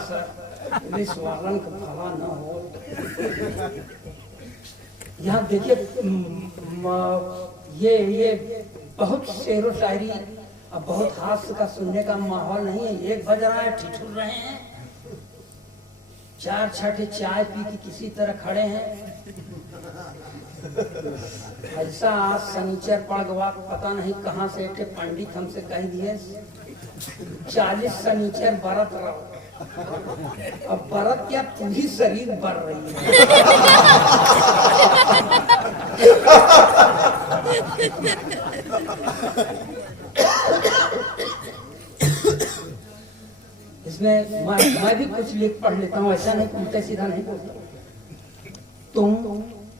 Sir स्वागन का भला न हो। यहाँ देखिए ये बहुत शेरो शायरी अब बहुत हास्य का सुनने का माहौल नहीं है। एक बज रहा है, ठिठुर रहे हैं, 4 छठे चाय पी के किसी तरह खड़े हैं। ऐसा आज शनिचर पड़ गवा, पता नहीं कहाँ से एक पंडित हमसे कह दिए 40 शनिचर बरत रहो। अब बरत क्या, पूरी शरीर बढ़ रही है। इसमें मैं भी कुछ लिख पढ़ लेता हूँ, ऐसा नहीं उल्टा सीधा नहीं बोलता।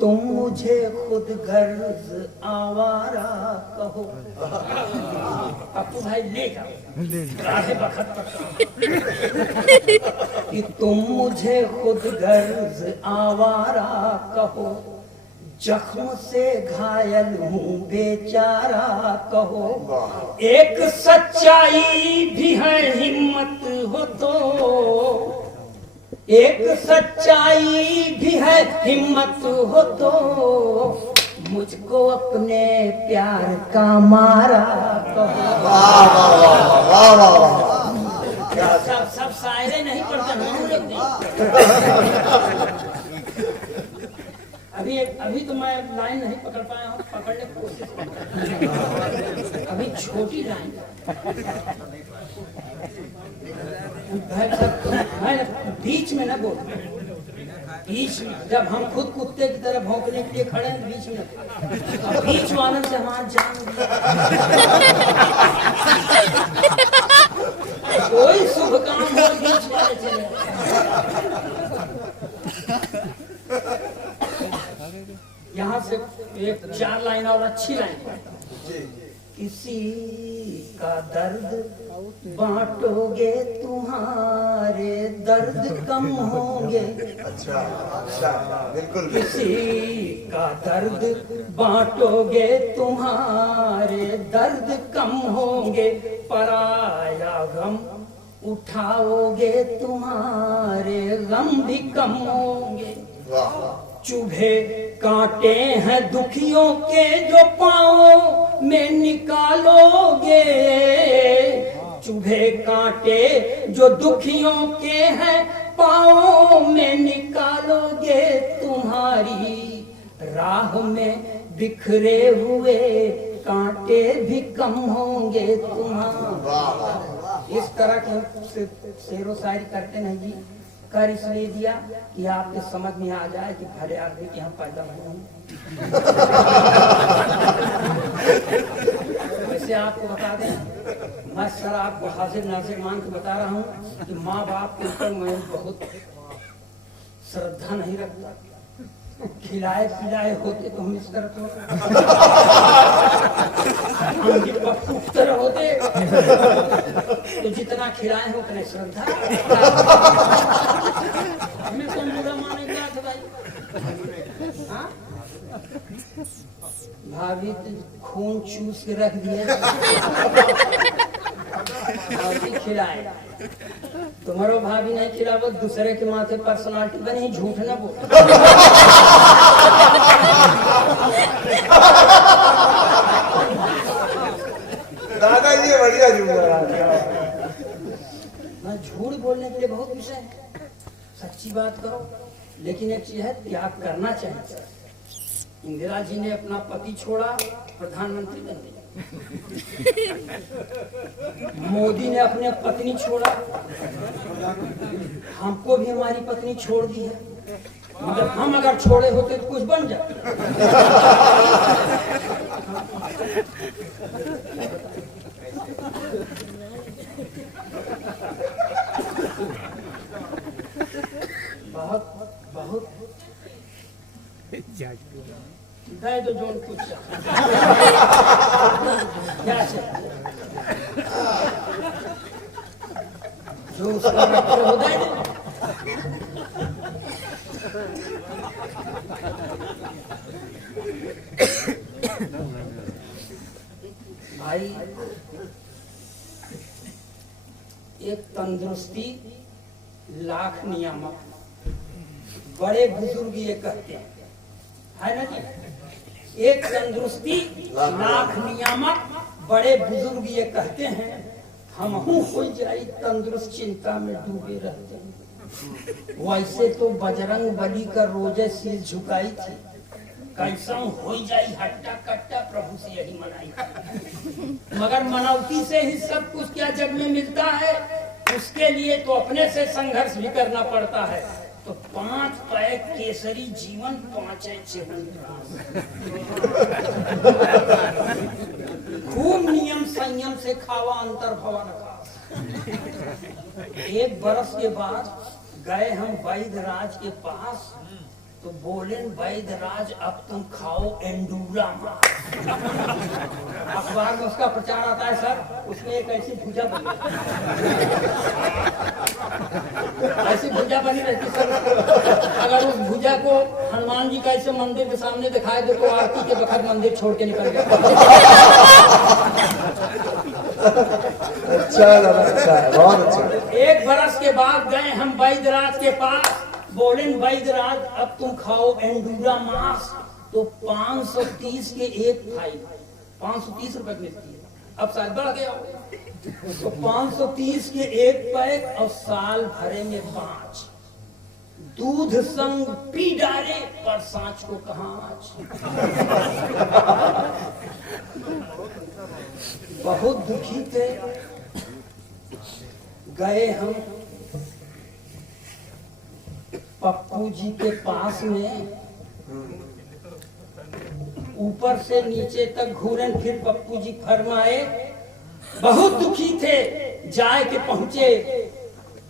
तुम मुझे खुद गर्ज आवारा कहो। अपू भाई ले जाओ बखत कि तुम मुझे खुद गर्ज आवारा कहो, जख्म से घायल हूँ बेचारा कहो। एक सच्चाई भी है हिम्मत हो तो, एक सच्चाई भी है हिम्मत हो तो, मुझको अपने प्यार का मारा कहो। सब शायरे नहीं पढ़ते। अभी तो मैं लाइन नहीं पकड़ पाया हूँ, पकड़ने की कोशिश कर। अभी छोटी लाइन बीच में न बोल। बीच में जब हम खुद कुत्ते की तरह भौंकने के लिए खड़े हैं, बीच में बीच वालों से हमारा जान कोई शुभ काम हो बीच वाले चले। यहाँ से एक 4 लाइन और अच्छी लाइन। किसी का दर्द बांटोगे तुम्हारे दर्द कम होंगे। अच्छा बिल्कुल। किसी का दर्द बांटोगे तुम्हारे दर्द कम होंगे, पराया गम उठाओगे तुम्हारे गम भी कम होंगे। चुभे कांटे हैं दुखियों के जो पाँव में निकालोगे, चुभे कांटे जो दुखियों के हैं पाँव में निकालोगे, तुम्हारी राह में बिखरे हुए कांटे भी कम होंगे तुम्हारे। इस तरह के शेरो शायरी करते नहीं जी, कर इसलिए दिया कि आपके समझ में आ जाए कि भले आदमी के यहाँ पैदा हुए हूँ। वैसे आपको बता दें, मैं सर आपको हाजिर नाजिर मान के बता रहा हूँ कि माँ बाप के ऊपर मैं बहुत श्रद्धा नहीं रखता। खिलाए पिलाए होते तो हम इस तरह तरह होते तो जितना खिलाए हो उतने श्रद्धा। हमें कौन बुरा मानेगा भाई। भाभी तो खून चूस के रख दिए खिलाए। तुम्हारो भाभी नहीं खिलावो, दूसरे के माथे पर्सनालिटी बनी, झूठ न बोल। दादा ये बढ़िया झूठ। मैं झूठ बोलने के लिए बहुत विषय है, सच्ची बात करो। लेकिन एक चीज है, त्याग करना चाहिए। इंदिरा जी ने अपना पति छोड़ा, प्रधानमंत्री बन गई। मोदी ने अपने पत्नी छोड़ा, हमको भी हमारी पत्नी छोड़ दी है, मगर हम अगर छोड़े होते तो कुछ बन जाते। बहुत बहुत दे दो जोन कुछ क्या जो उसका हो दे दो। भाई एक तंदुरुस्ती लाख नियामक, बड़े बुजुर्ग ये कहते हैं, है ना जी। एक तंदुरुस्ती लाख नियामक, बड़े बुजुर्ग ये कहते हैं, हम हो जाई तंदुरुस्त चिंता में डूबे रहते हैं। वैसे तो बजरंग बली का रोजे सिर झुकाई थी, कैसा हो जाई हट्टा कट्टा प्रभु से यही मनाई। मगर मनौती से ही सब कुछ क्या जग में मिलता है, उसके लिए तो अपने से संघर्ष भी करना पड़ता है। तो 5 पैक केसरी जीवन 5 खूब नियम संयम से खावा अंतर भवन खा। 1 बरस के बाद गए हम वैद्यराज के पास, तो बोले वैद्यराज अब तुम खाओ एंडूरा मांस। अखबार में उसका प्रचार आता है सर, उसमें एक ऐसी भुजा बनी, ऐसी भुजा बनी रहती सर। अगर उस भुजा को हनुमान जी का ऐसे मंदिर के सामने दिखाए दो तो आरती के वक्त मंदिर छोड़ के निकल गए। अच्छा है, बहुत अच्छा। 1 बरस के बाद गए हम वैद्यराज के पास, बोले वैद्यराज अब तुम खाओ एंडूरा मांस। तो 530 के 1 फाइल, 530 रुपए मिलती है, अब शायद बढ़ गया। तो 530 के 1 पैक और साल भरे में 5। दूध संग पी डाले पर सांच को कहां आज। बहुत दुखी थे, गए हम पप्पू जी के पास में, ऊपर से नीचे तक घूरे, फिर पप्पू जी फरमाए, बहुत दुखी थे, जाए के पहुंचे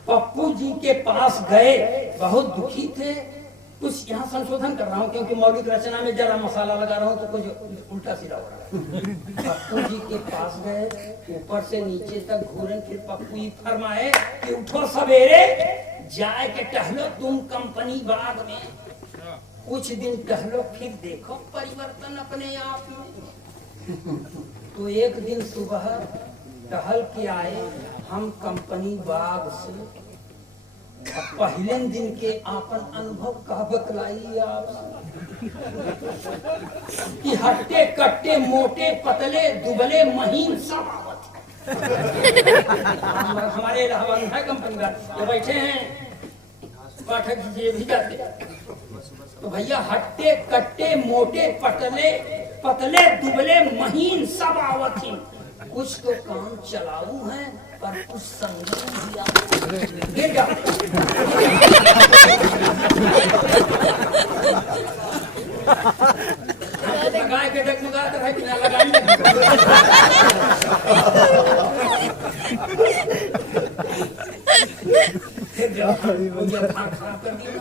पप्पू जी के पास गए, बहुत दुखी थे। कुछ यहाँ संशोधन कर रहा हूँ क्योंकि मौलिक रचना में जरा मसाला लगा रहा हूँ तो कुछ उल्टा सीधा हो रहा है। पप्पू जी के पास गए, ऊपर से नीचे तक घूरे, फिर पप्पू जी फरमाए कि उठो सवेरे, जाए के टहलो तुम कंपनी बाग में, कुछ दिन टहलो फिर देखो परिवर्तन अपने आप में। तो एक दिन सुबह टहल के आए हम कंपनी बाग से। पहले दिन के आपन अनुभव कह बतलाई आप कि हट्टे कट्टे मोटे पतले दुबले महीन सब आवत। हमारे इलाहाबाद है कंपनी का, ये बैठे हैं पाठक जी भी जाते। तो भैया हट्टे कट्टे मोटे पतले पतले दुबले महीन सब आवत ही, कुछ तो काम चलाऊ है पर कुछ संगीन गिर जा। गाय के डगमगाते रहे बिना लगाने। फिर जब खराब कर दिया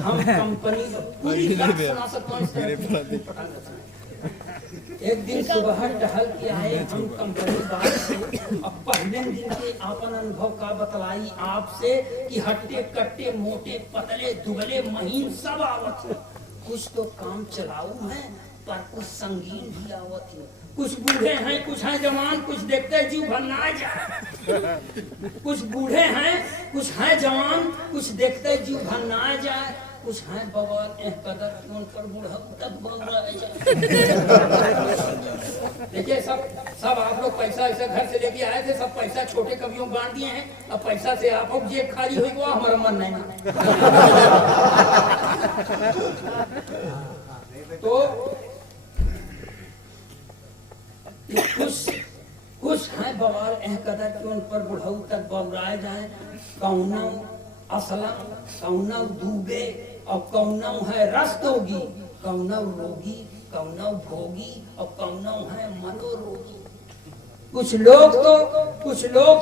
हम कंपनी पूरी सुना सकते। एक दिन सुबह टहल के आए हम कंपनी बाग से, अब पहले दिन के आपन अनुभव का बतलाई आपसे कि हट्टे कट्टे मोटे पतले दुबले महीन सब आवत है, कुछ तो काम चलाऊ है पर कुछ संगीन भी आवत है। कुछ बूढ़े हैं, कुछ हैं जवान, कुछ देखते जीव भरना जाए। कुछ बूढ़े हैं, कुछ हैं जवान, कुछ देखते जीव भरना जाए। कुछ हैं बवाल एक कदर उन पर बूढ़ा तक बोल रहा है। देखिए सब आप लोग पैसा ऐसा घर से लेके आए थे, सब पैसा छोटे कवियों बांट दिए हैं। अब पैसा से आप लोग जेब खाली हुई वो हमारा मन नहीं। तो कुछ है बवाल एक कदर कि उन पर बुढ़ऊ तक बौराए जाए। कौना असला, कौना डूबे और कौना है रस्तोगी, कौना रोगी, कौना भोगी और कौना है मनोरोगी। कुछ लोग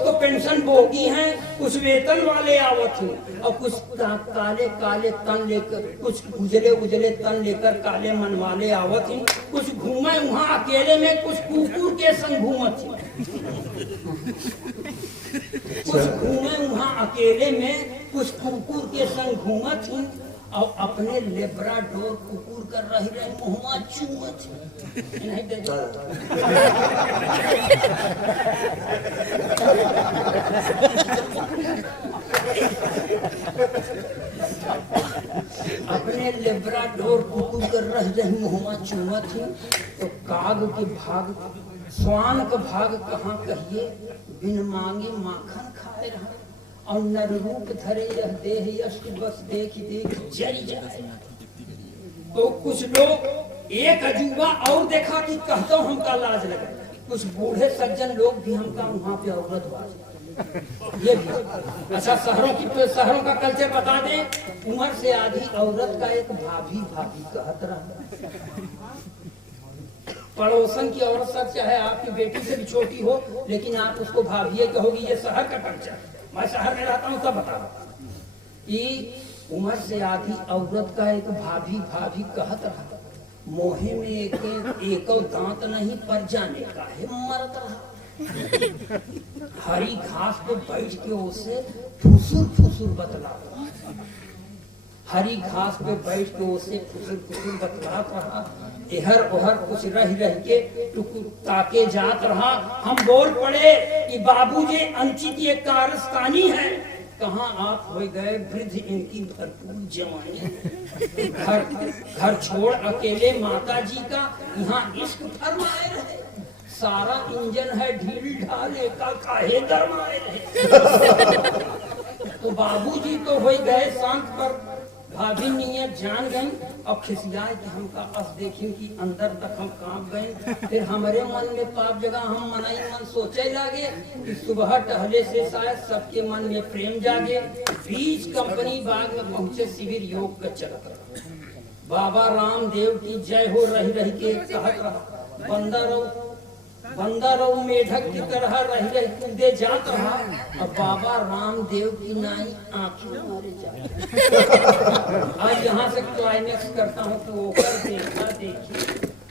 तो पेंशन भोगी हैं, कुछ वेतन वाले आवत हैं और कुछ काले काले तन लेकर, कुछ उजले तन लेकर काले मन वाले आवत हैं। कुछ घूमे वहाँ अकेले में, कुछ कुकुर के संग घूमत हैं। कुछ घूमे वहाँ अकेले में, कुछ कुकुर के संग घूमत हैं और अपने लेब्राडोर कुकुर कर रहे मुहमा चूमत नहीं। जेब्रा डोर कुकू कर रही मुहमा चूमा थी, तो काग के भाग स्वान का भाग कहाँ कहिए, बिन मांगे माखन खाए रहा, और नर रूप धरे यह देह यश बस देख देख जल जाए। तो कुछ लोग एक अजूबा और देखा कि कहता हूं हमका लाज लगे, कुछ बूढ़े सज्जन लोग भी हमका वहां पे औरत बाज ये भी। अच्छा शहरों का कल्चर बता दे, उम्र से आधी औरत का एक भाभी भाभी कहत रहा। पड़ोसन की औरत सब चाहे आपकी बेटी से भी छोटी हो, लेकिन आप उसको भाभी कहोगी, ये शहर का कल्चर। मैं शहर में रहता हूँ तब बता कि उम्र से आधी औरत का एक भाभी भाभी कहत रहा। मोहे में एक दांत नहीं पर जाने का है मरत रहा। हरी घास पे बैठ के उसे फुसुर फुसुर बतला, हरी घास पे बैठ के उसे फुसुर फुसुर बतलात रहा। इहर ओहर कुछ रह के ताके जात रहा। हम बोल पड़े कि बाबूजी अंचित ये कारस्तानी है, कहाँ आप हो गए वृद्ध इनकी भरपूर जवानी। घर छोड़ अकेले माता जी का यहाँ इश्क फरमाए रहे, सारा इंजन है ढील ढाले का काहे गरमाए रहे। तो बाबूजी तो हो गए शांत, पर भाभी नियत जान गई और खिसियाए कि हमका अस देखी कि अंदर तक हम कांप गए। फिर हमारे मन में पाप जगह, हम मनाई मन सोचे लागे कि सुबह टहले से शायद सबके मन में प्रेम जागे। बीच कंपनी बाग में पहुंचे, शिविर योग का चलत रहा। बाबा रामदेव की जय हो रही रही के कहत रहा। बंदा रहो मेढक की तरह रही रही कूदे जात रहा, और बाबा रामदेव की नाई आंखें मारे जाते। आज यहाँ से क्लाइमेक्स करता हूँ कि वो देखा देखी